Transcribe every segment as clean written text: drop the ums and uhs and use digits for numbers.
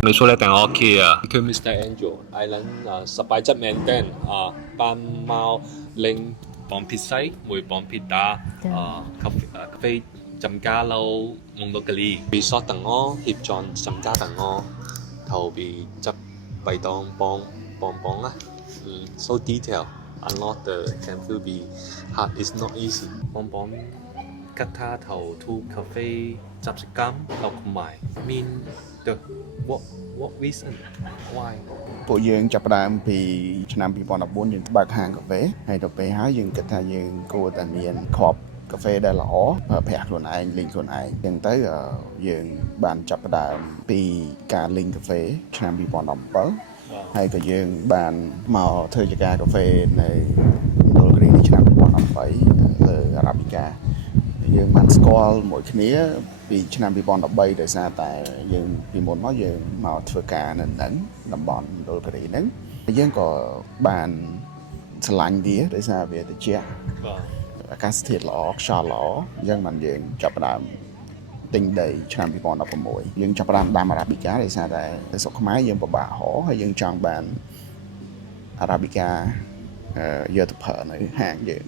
你說你訂我屋企啊？佢 Mr. Angel，I 諗十八隻名單斑貓令綁撇西梅綁撇打咖啡浸加樓蒙到嘅哩 resort 等我協助浸加等我頭被執弊當幫啊so detail a lot the can feel be hard is not easy 幫吉他頭 to cafe 執食金落埋 mean the what reason why ពួកយើងចាប់ផ្ដើមពីឆ្នាំ2014យើងបើកហាងកាហ្វេហើយទៅពេលហើយយើងគិតថាយើងគួរតែមានគ្រាប់កាហ្វេដែលល្អប្រាក់ខ្លួនឯងលេងខ្លួនឯងចឹងទៅយើងបានចាប់ផ្ដើមពីការលេងកាហ្វេឆ្នាំ2017ហើយក៏យើងបានមកធ្វើជាការកាហ្វេនៅដុលគ្រីឆ្នាំ2018លើអារ៉ាប៊ីកាយើងបានស្គាល់មួយគ្នាពីឆ្នាំ2013ដោយសារតែយើងពីមុនមកយើងមកធ្វើការនៅនឹងតំបន់ដុលគ្រីហ្នឹងយើងក៏បានឆ្លាញ់វាដោយសារវាត្រជាក់អាកាសធាតុល្អខ្យល់ល្អអញ្ចឹងបានយើងចាប់ផ្ដើមទិញដីឆ្នាំ2016យើងចាប់ផ្ដើមដាំអារ៉ាប៊ីកាដោយសារតែនៅស្រុកខ្មែរយើងពិបាកហោហើយយើងចង់បានអារ៉ាប៊ីកាយកទៅប្រើនៅហាងយើង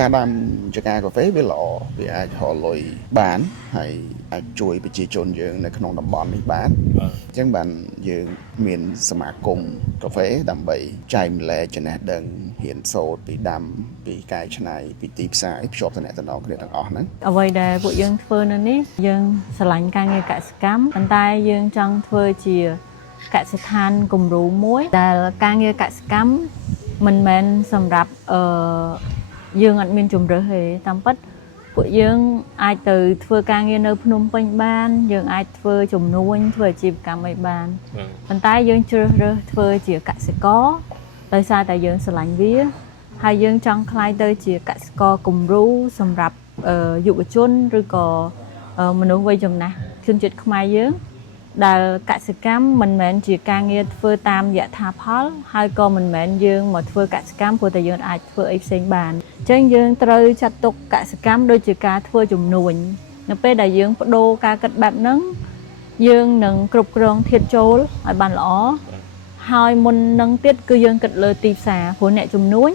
ការដាំចង្ការកាហ្វេវាល្អវាអាចរកលុយបានហើយអាចជួយប្រជាជនយើងនៅក្នុងតំបន់នេះបានអញ្ចឹងបានយើងមានសមាគមកាហ្វេដើម្បីចែកម្លែកចំណេះដឹងរៀនសូត្រពីដាំពីកែច្នៃពីទីផ្សារភ្ជាប់តំណែងគ្នាទាំងអស់ហ្នឹងអ្វីដែលពួកយើងធ្វើនៅនេះយើងស្រឡាញ់ការងារកសិកម្មប៉ុន្តែយើងចង់ធ្វើជាកសិដ្ឋានគំរូមួយដែលការងារកសិកម្មមិនមែនសម្រាប់យើងអត់មានជំរើសទេតាមពិតពួកយើងអាចទៅធ្វើការងារនៅភ្នំពេញបានយើងអាចធ្វើជំនួញធ្វើអាជីវកម្មអីបានប៉ុន្តែយើងជ្រើសរើសធ្វើជាកសិករដោយសារតែយើងស្រឡាញ់វាហើយយើងចង់ក្លាយទៅជាកសិករគំរូសម្រាប់យុវជនឬក៏មនុស្សវ័យចំណាស់ជនជាតិខ្មែរយើងដែលកសិកម្មមិនមែនជាការងារធ្វើតាមយថាផលហើយក៏មិនមែនយើងមកធ្វើកសិកម្មព្រោះតែយើងអាចធ្វើអីផ្សេងបានអញ្ចឹងយើងត្រូវចាត់ទុកកសិកម្មដូចជាការធ្វើជំនួញនៅពេលដែលយើងបដូរការគិតបែបហ្នឹងយើងនឹងគ្រប់គ្រងធាតុចូលឲ្យបានល្អហើយមុននឹងទៀតគឺយើងគិតលើទីផ្សារព្រោះអ្នកជំនួញ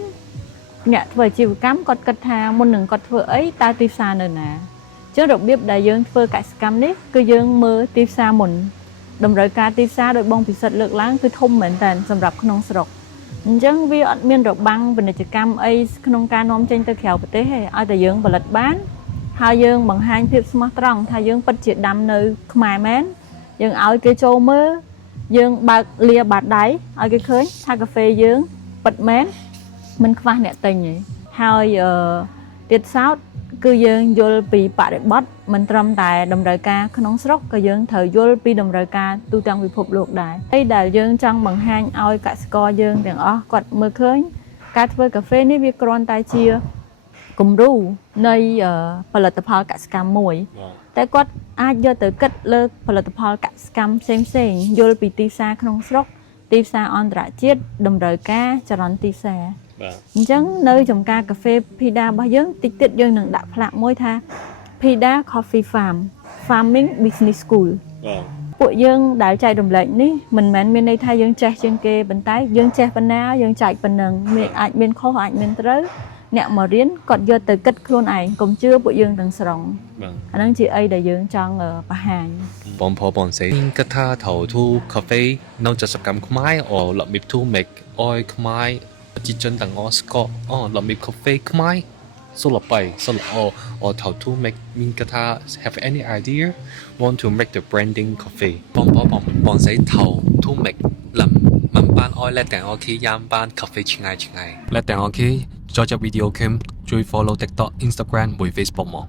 អ្នកធ្វើអាជីវកម្មគាត់គិតថាមុននឹងគាត់ធ្វើអីតើទីផ្សារនៅណាចឹងរបៀបដែលយើងធ្វើកសិកម្មនេះគឺយើងមើលទីផ្សារមុនតម្រូវការទីផ្សារដោយបងពិសិដ្ឋលើកឡើងគឺធំមែនតើសម្រាប់ក្នុងស្រុកអញ្ចឹងវាអត់មានរបាំងពាណិជ្ជកម្មអីក្នុងការនាំចេញទៅក្រៅប្រទេសទេឲ្យតែយើងផលិតបានហើយយើងបង្ហាញភាពស្មោះត្រង់ថាយើងពិតជាដាំនៅខ្មែរមែនយើងឲ្យគេចូលមើលយើងបើកលាបាតដៃឲ្យគេឃើញថាកាហ្វេយើងពិតមែនមិនខ្វះអ្នកទិញទេហើយទៀតសោតគឺយើងយល់ពីបរិបទមិនត្រឹមតែតម្រូវការក្នុងស្រុកក៏យើងត្រូវយល់ពីតម្រូវការទូទាំងពិភពលោកដែរហើយដែលយើងចង់បង្ហាញឲ្យកសិករយើងទាំងអស់គាត់មើលឃើញការធ្វើកាហ្វេនេះវាគ្រាន់តែជាគំរូនៃផលិតផលកសិកម្មមួយតែគាត់អាចយកទៅគិតលើផលិតផលកសិកម្មផ្សេងយល់ពីទីផ្សារក្នុងស្រុកទីផ្សារអន្តរជាតិតម្រូវការចរន្តទីផ្សារអញ្ចឹងនៅចំការកាហ្វេ Pida របស់យើងតិចទៀតយើងនឹងដាក់ផ្លាកមួយថា Pida Coffee Farm Farming Business School ពួកយើងដែលចែករំលែកនេះមិនមែនមានន័យថាយើងចេះជាងគេប៉ុន្តែយើងចេះប៉ុណ្ណាយើងចែកប៉ុណ្ណឹងអាចមានខុសអាចមានត្រូវអ្នកមករៀនគាត់យកទៅគិតខ្លួនឯងកុំជឿពួកយើងទាំងស្រុងអាហ្នឹងជាអីដែលយើងចង់បង្ហាញបងប្អូនបងស្រីគិតថាទៅទូកាហ្វេនៅចសកម្មខ្មែរអូលមីទូ make oil ខ្មែរប្រជាជនទាំងអស់ស្គាល់លមីកាហ្វេខ្មែរសូឡបៃសូឡអូ or how to make មានគិតថា have any idea want to make the branding coffee បងប្អូនបងស្រីទៅ to make លំមិនបានអោយlet ទាំងអស់គ្នាយ៉ាំបានកាហ្វេឆ្ងាយlet ទាំងអស់គ្នាចូលចាប់ video cam ជួយ follow TikTok Instagram មួយ Facebook មក